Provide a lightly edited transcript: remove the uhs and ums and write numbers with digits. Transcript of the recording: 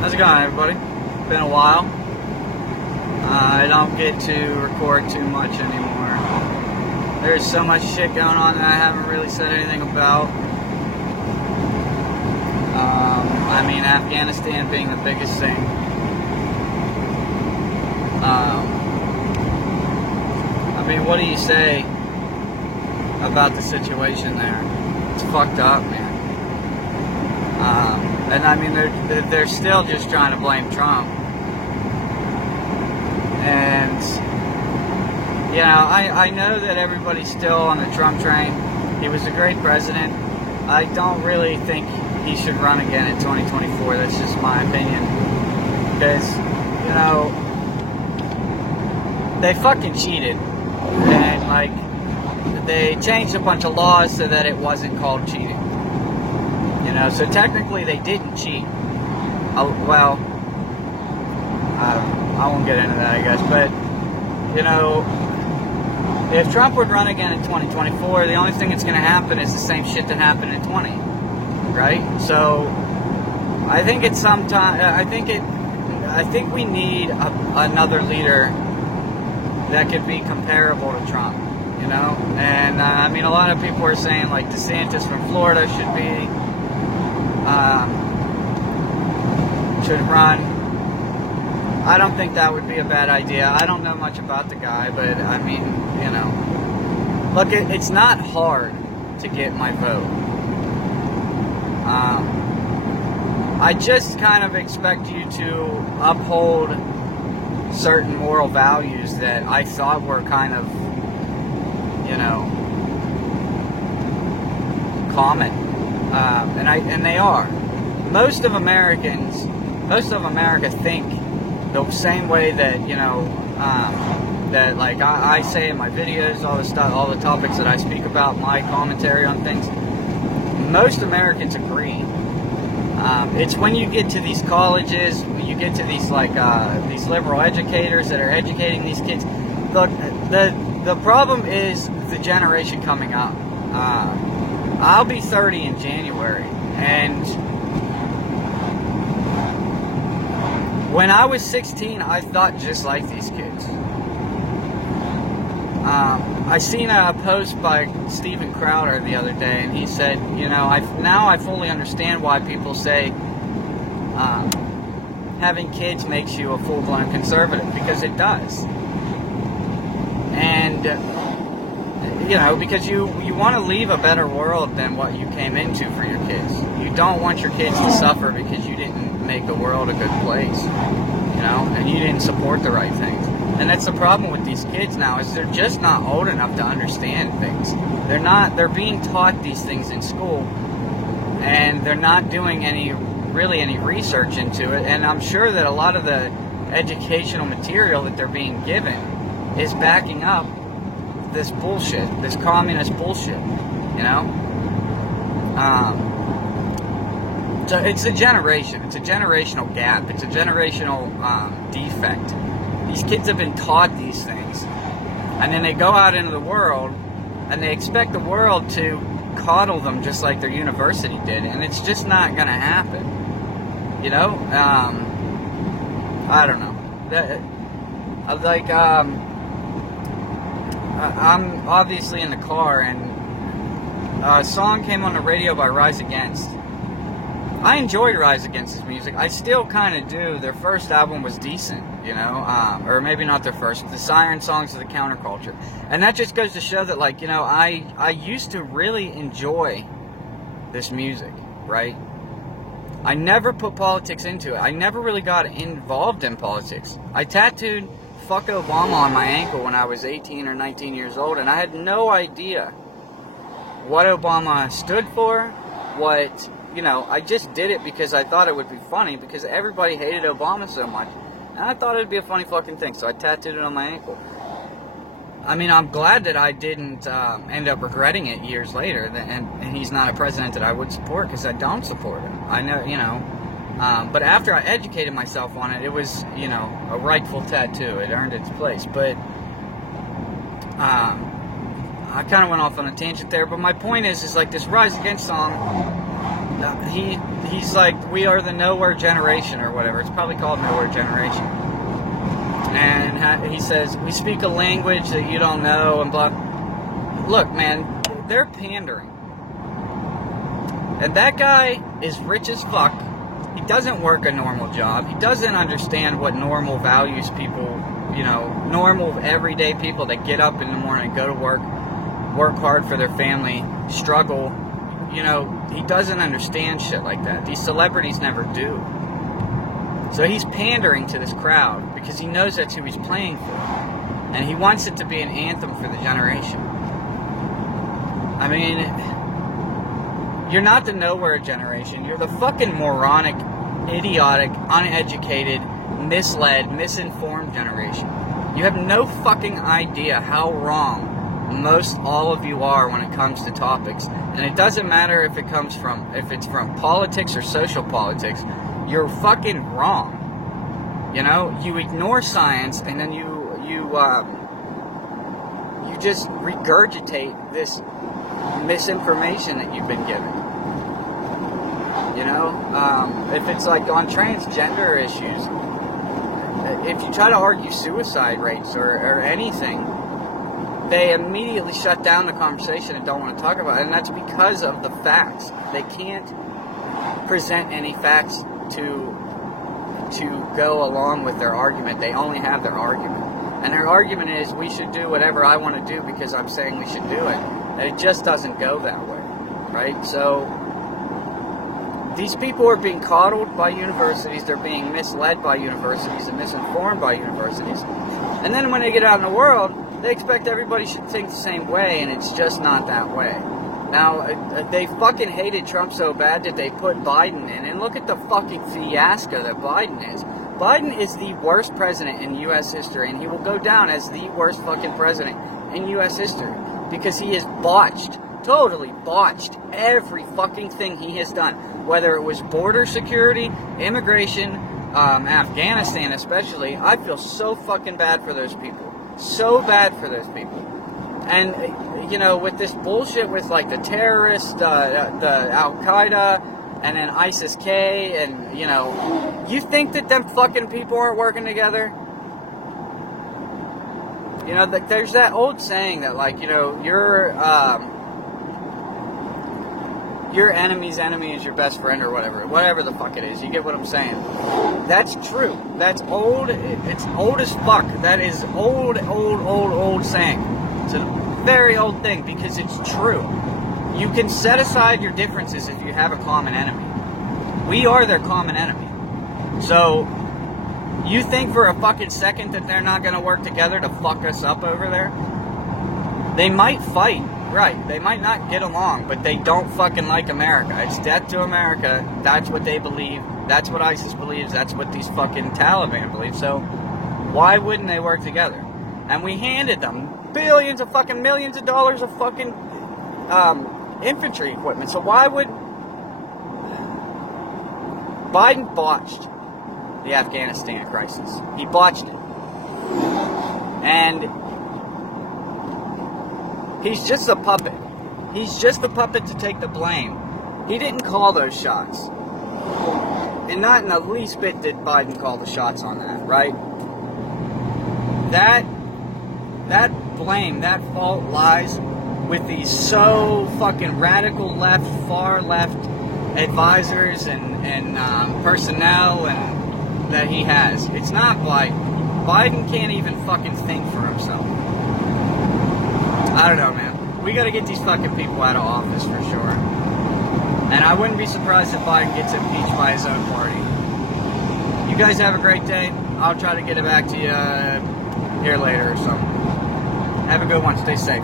How's it going, everybody? Been a while. I don't get to record too much anymore. There's so much shit going on that I haven't really said anything about. I mean, Afghanistan being the biggest thing. I mean, what do you say about the situation there? It's fucked up, man. And I mean, they're still just trying to blame Trump. And, you know, I know that everybody's still on the Trump train. He was a great president. I don't really think he should run again in 2024. That's just my opinion. Because, you know, they fucking cheated. And, like, they changed a bunch of laws so that it wasn't called cheating. You know, so technically they didn't cheat. Well, I won't get into that, I guess. But, you know, if Trump would run again in 2024, the only thing that's going to happen is the same shit that happened in 20. Right? So, I think it's sometime. I think we need another leader that could be comparable to Trump. You know? And, I mean, a lot of people are saying, like, DeSantis from Florida should run. I don't think that would be a bad idea. I don't know much about the guy, but I mean, you know, look, it's not hard to get my vote. I just kind of expect you to uphold certain moral values that I thought were kind of, you know, common. And they are. Most of America think the same way that, you know, that like I say in my videos, all the stuff, all the topics that I speak about, my commentary on things. Most Americans agree. It's when you get to these colleges, when you get to these like these liberal educators that are educating these kids. Look, the problem is the generation coming up. I'll be 30 in January, and when I was 16, I thought just like these kids. I seen a post by Steven Crowder the other day, and he said, you know, now I fully understand why people say having kids makes you a full-blown conservative, because it does. And you know, because you want to leave a better world than what you came into for your kids. You don't want your kids to suffer because you didn't make the world a good place, you know, and you didn't support the right things. And that's the problem with these kids now, is they're just not old enough to understand things. They're being taught these things in school, and they're not doing really any research into it. And I'm sure that a lot of the educational material that they're being given is backing up this bullshit, this communist bullshit, you know? So it's a generational gap, it's a generational defect. These kids have been taught these things, and then they go out into the world, and they expect the world to coddle them just like their university did, and it's just not going to happen, you know? I don't know. I'm obviously in the car, and a song came on the radio by Rise Against. I enjoyed Rise Against's music. I still kind of do. Their first album was decent, you know, or maybe not their first. The Siren Songs of the Counterculture. And that just goes to show that, like, you know, I used to really enjoy this music, right? I never put politics into it. I never really got involved in politics. I tattooed "Fuck Obama" on my ankle when I was 18 or 19 years old, and I had no idea what Obama stood for, what, you know, I just did it because I thought it would be funny, because everybody hated Obama so much, and I thought it would be a funny fucking thing, so I tattooed it on my ankle. I mean, I'm glad that I didn't end up regretting it years later, and he's not a president that I would support, because I don't support him. I know, you know, but after I educated myself on it, it was, you know, a rightful tattoo. It earned its place. But I kind of went off on a tangent there. But my point is like this Rise Against song, he's like, we are the nowhere generation or whatever. It's probably called nowhere generation. And he says, we speak a language that you don't know and blah. Look, man, they're pandering. And that guy is rich as fuck. He doesn't work a normal job. He doesn't understand what normal values people, you know, normal everyday people that get up in the morning, go to work hard for their family, struggle. You know, he doesn't understand shit like that. These celebrities never do. So he's pandering to this crowd because he knows that's who he's playing for. And he wants it to be an anthem for the generation. I mean, you're not the nowhere generation. You're the fucking moronic, idiotic, uneducated, misled, misinformed generation. You have no fucking idea how wrong most all of you are when it comes to topics. And it doesn't matter if it's from politics or social politics. You're fucking wrong. You know, you ignore science and then you just regurgitate this misinformation that you've been given. You know, if it's like on transgender issues, if you try to argue suicide rates or anything, they immediately shut down the conversation and don't want to talk about it. And that's because of the facts. They can't present any facts to go along with their argument. They only have their argument. And their argument is, we should do whatever I want to do because I'm saying we should do it. And it just doesn't go that way, right? So these people are being coddled by universities. They're being misled by universities and misinformed by universities. And then when they get out in the world, they expect everybody should think the same way, and it's just not that way. Now, they fucking hated Trump so bad that they put Biden in, and look at the fucking fiasco that Biden is. Biden is the worst president in U.S. history, and he will go down as the worst fucking president in U.S. history, because he has botched, totally botched, every fucking thing he has done, whether it was border security, immigration, Afghanistan especially. I feel so fucking bad for those people. So bad for those people. And, you know, with this bullshit with, like, the terrorists, the Al-Qaeda, and then ISIS-K, and, you know, you think that them fucking people aren't working together? You know, there's that old saying that, like, you know, your enemy's enemy is your best friend or whatever the fuck it is. You get what I'm saying? That's true. That's old. It's old as fuck. That is old saying. It's a very old thing because it's true. You can set aside your differences if you have a common enemy. We are their common enemy. So, you think for a fucking second that they're not going to work together to fuck us up over there? They might fight. Right, they might not get along, but they don't fucking like America. It's death to America. That's what they believe. That's what ISIS believes. That's what these fucking Taliban believe. So, why wouldn't they work together? And we handed them billions of fucking millions of dollars of fucking infantry equipment. So why would... Biden botched the Afghanistan crisis. He botched it. And he's just a puppet. He's just a puppet to take the blame. He didn't call those shots. And not in the least bit did Biden call the shots on that, right? That blame, that fault lies with these so fucking radical left, far left advisors and personnel and that he has. It's not Biden. Biden can't even fucking think for himself. I don't know, man. We gotta get these fucking people out of office for sure. And I wouldn't be surprised if Biden gets impeached by his own party. You guys have a great day. I'll try to get it back to you here later or something. Have a good one. Stay safe.